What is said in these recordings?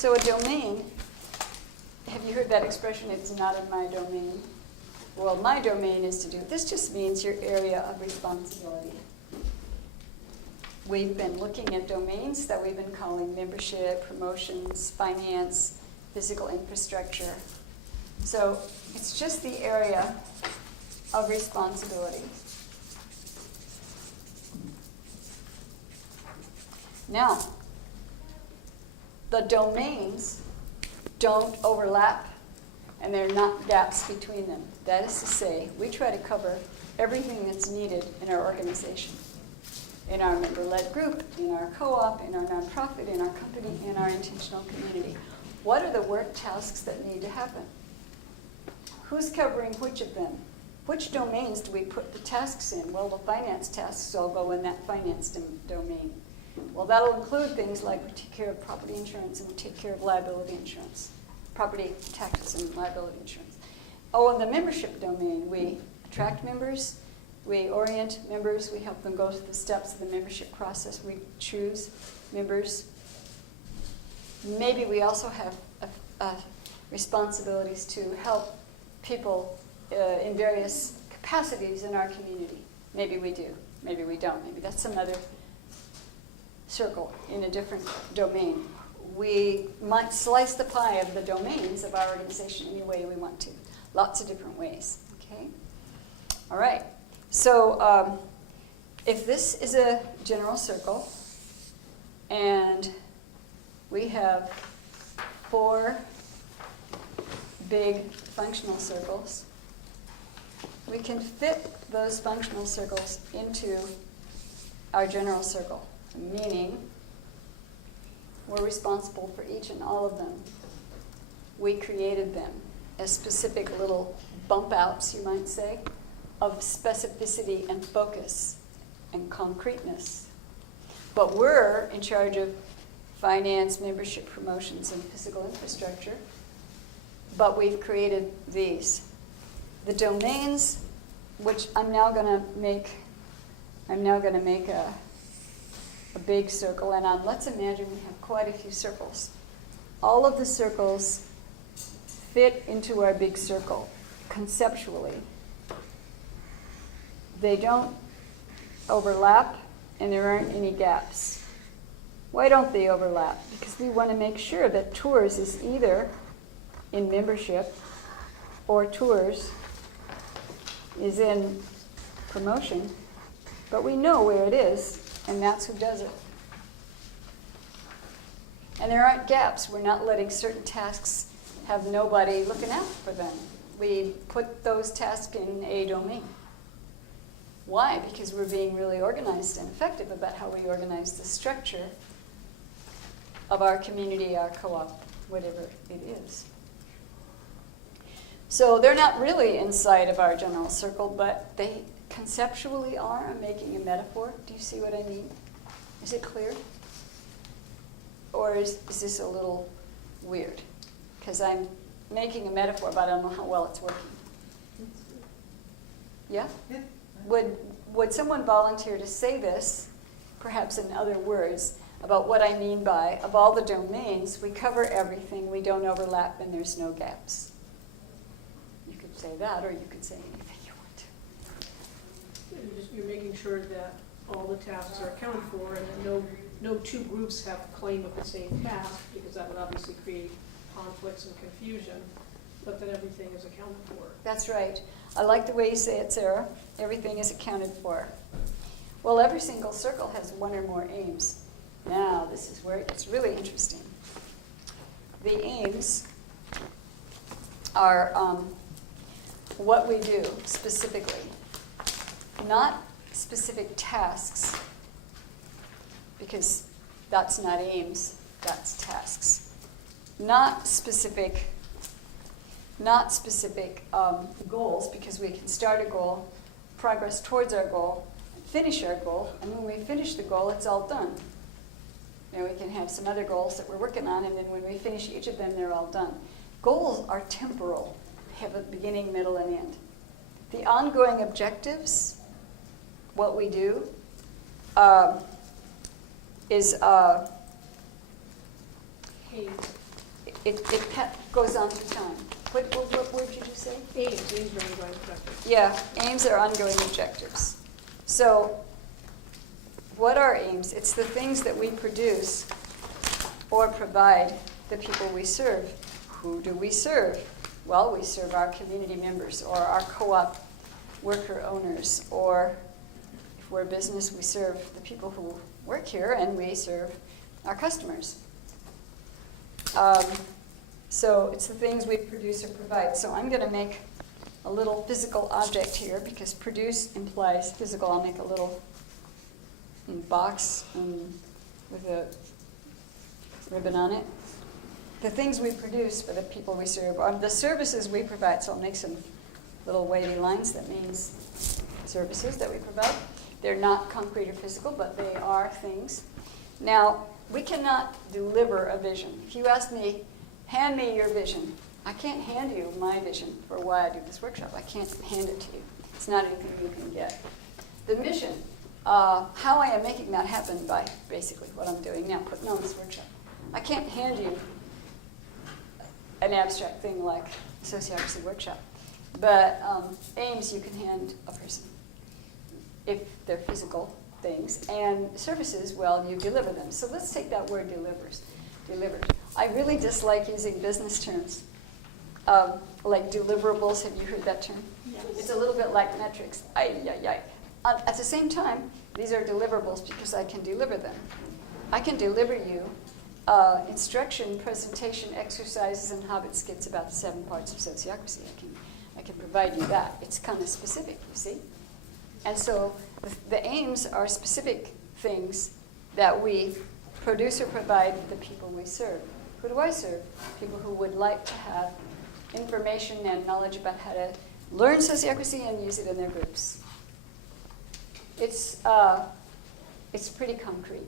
So a domain, have you heard that expression, it's not in my domain? Well, my domain is to do, this just means your area of responsibility. We've been looking at domains that we've been calling membership, promotions, finance, physical infrastructure. So it's just the area of responsibility. Now, the domains don't overlap, and there are not gaps between them. That is to say, we try to cover everything that's needed in our organization, in our member-led group, in our co-op, in our nonprofit, in our company, in our intentional community. What are the work tasks that need to happen? Who's covering which of them? Which domains do we put the tasks in? Well, the finance tasks all go in that finance domain. Well, that'll include things like we take care of property insurance and we take care of liability insurance, property taxes and liability insurance. Oh, in the membership domain, we attract members, we orient members, we help them go through the steps of the membership process, we choose members. Maybe we also have responsibilities to help people in various capacities in our community. Maybe we do, maybe we don't, maybe that's some other circle in a different domain. We might slice the pie of the domains of our organization any way we want to. Lots of different ways, okay? All right, so if this is a general circle and we have 4 big functional circles, we can fit those functional circles into our general circle, meaning we're responsible for each and all of them. We created them as specific little bump outs, you might say, of specificity and focus and concreteness. But we're in charge of finance, membership, promotions, and physical infrastructure. But we've created these. The domains, which I'm now going to make a big circle, and let's imagine we have quite a few circles. All of the circles fit into our big circle conceptually. They don't overlap, and there aren't any gaps. Why don't they overlap? Because we want to make sure that tours is either in membership or tours is in promotion, but we know where it is, and that's who does it. And there aren't gaps. We're not letting certain tasks have nobody looking out for them. We put those tasks in a domain. Why? Because we're being really organized and effective about how we organize the structure of our community, our co-op, whatever it is. So they're not really inside of our general circle, but they conceptually are. I'm making a metaphor. Do you see what I mean? Is it clear? Or is this a little weird? Because I'm making a metaphor, but I don't know how well it's working. Yeah? Yeah. Would someone volunteer to say this, perhaps in other words, about what I mean by, of all the domains, we cover everything, we don't overlap, and there's no gaps? You could say that, or you could say anything you want to. You're making sure that all the tasks are accounted for, and that no 2 groups have claim of the same task, because that would obviously create conflicts and confusion, but that everything is accounted for. That's right. I like the way you say it, Sarah. Everything is accounted for. Well, every single circle has 1 or more aims. Now, this is where it gets really interesting. The aims are what we do specifically, not specific tasks, because that's not aims, that's tasks. Not specific goals, because we can start a goal, progress towards our goal, finish our goal, and when we finish the goal, it's all done. And we can have some other goals that we're working on, and then when we finish each of them, they're all done. Goals are temporal, have a beginning, middle, and end. The ongoing objectives, what we do, is goes on through time. What word did you just say? Aims are ongoing objectives. Yeah, aims are ongoing objectives. So what are aims? It's the things that we produce or provide the people we serve. Who do we serve? Well, we serve our community members or our co-op worker owners, or if we're a business, we serve the people who work here, and we serve our customers. So it's the things we produce or provide. So I'm going to make a little physical object here because produce implies physical. I'll make a little box with a ribbon on it. The things we produce for the people we serve are the services we provide. So I'll make some little wavy lines. That means services that we provide. They're not concrete or physical, but they are things. Now, we cannot deliver a vision. If you ask me, hand me your vision, I can't hand you my vision for why I do this workshop. I can't hand it to you. It's not anything you can get. The mission, how I am making that happen by basically what I'm doing now, putting on this workshop. I can't hand you an abstract thing like sociocracy workshop, but aims you can hand a person if they're physical things, and services, well, you deliver them. So let's take that word delivered. I really dislike using business terms, like deliverables. Have you heard that term? Yes. It's a little bit like metrics. At the same time, these are deliverables because I can deliver them. I can deliver you instruction, presentation, exercises, and Hobbit skits about the 7 parts of sociocracy. I can provide you that. It's kind of specific, you see? And so the aims are specific things that we produce or provide the people we serve. Who do I serve? People who would like to have information and knowledge about how to learn sociocracy and use it in their groups. It's pretty concrete.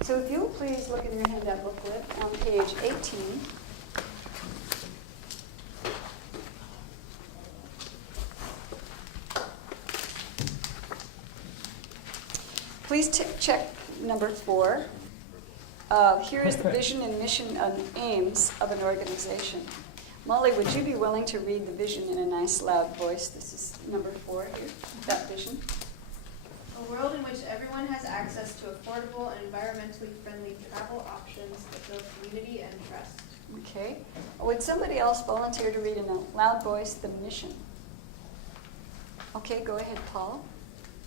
So if you'll please look in your handout booklet on page 18. Please check number 4. Here is the vision and mission and aims of an organization. Molly, would you be willing to read the vision in a nice loud voice? This is number 4 here, that vision. A world in which everyone has access to affordable and environmentally friendly travel options that build community and trust. Okay. Would somebody else volunteer to read in a loud voice the mission? Okay, go ahead, Paul.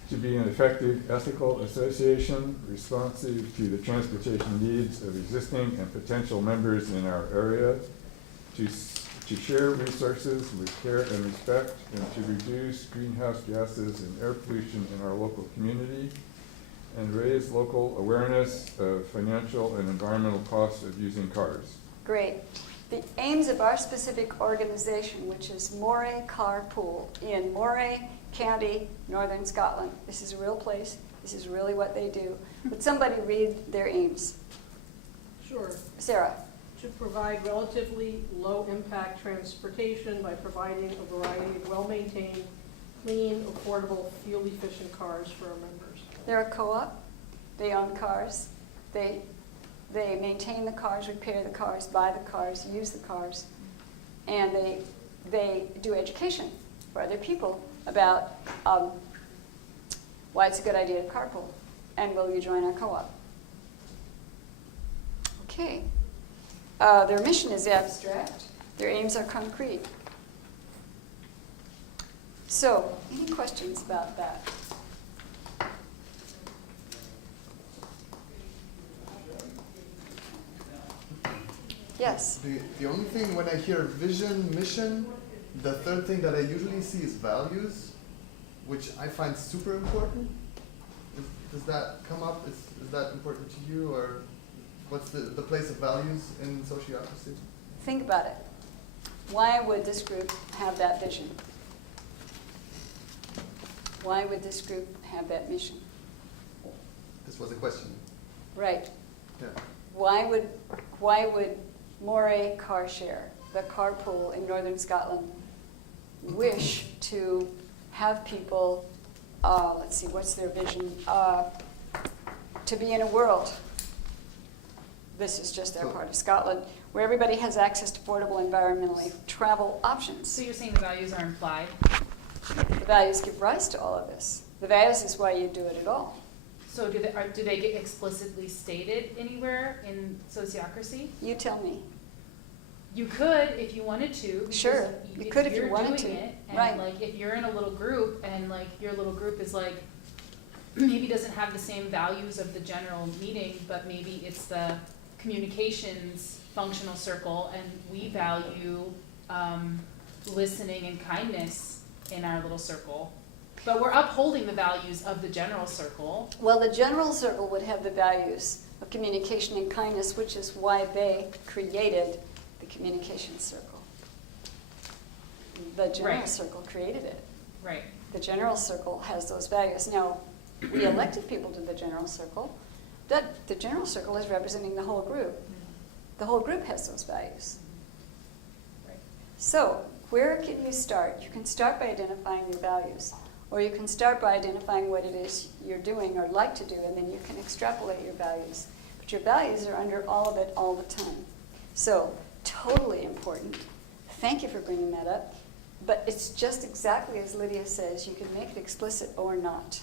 To be an effective ethical association responsive to the transportation needs of existing and potential members in our area, to share resources with care and respect, and to reduce greenhouse gases and air pollution in our local community, and raise local awareness of financial and environmental costs of using cars. Great. The aims of our specific organization, which is Moray Car Pool in Moray County, Northern Scotland. This is a real place. This is really what they do. Would somebody read their aims? Sure. Sarah. To provide relatively low-impact transportation by providing a variety of well-maintained, clean, affordable, fuel-efficient cars for our members. They're a co-op. They own cars. They maintain the cars, repair the cars, buy the cars, use the cars, and they do education for other people about why it's a good idea to carpool, and will you join our co-op? Okay. Their mission is abstract. Their aims are concrete. So, any questions about that? Yes. The only thing when I hear vision, mission, the third thing that I usually see is values, which I find super important. Does that come up? Is that important to you, or what's the place of values in sociocracy? Think about it. Why would this group have that vision? Why would this group have that mission? This was a question. Right. Yeah. Why would Moray Car Share, the carpool in Northern Scotland, wish to have people, let's see, what's their vision, to be in a world, this is just their part of Scotland, where everybody has access to affordable environmentally travel options. So you're saying the values are implied? The values give rise to all of this. The values is why you do it at all. So do they get explicitly stated anywhere in sociocracy? You tell me. You could if you wanted to. because Sure, you could if you you're wanted doing to. it, Right. And like if you're in a little group and like your little group is like maybe doesn't have the same values of the general meeting, but maybe it's the communications functional circle, and we value listening and kindness in our little circle. But we're upholding the values of the general circle. Well, the general circle would have the values of communication and kindness, which is why they created the communication circle. The general Right. circle created it. Right. The general circle has those values. Now, we elected people to the general circle. The general circle is representing the whole group. The whole group has those values. Right. So, where can you start? You can start by identifying your values, or you can start by identifying what it is you're doing or like to do, and then you can extrapolate your values. But your values are under all of it all the time. So, totally important. Thank you for bringing that up. But it's just exactly as Lydia says, you can make it explicit or not.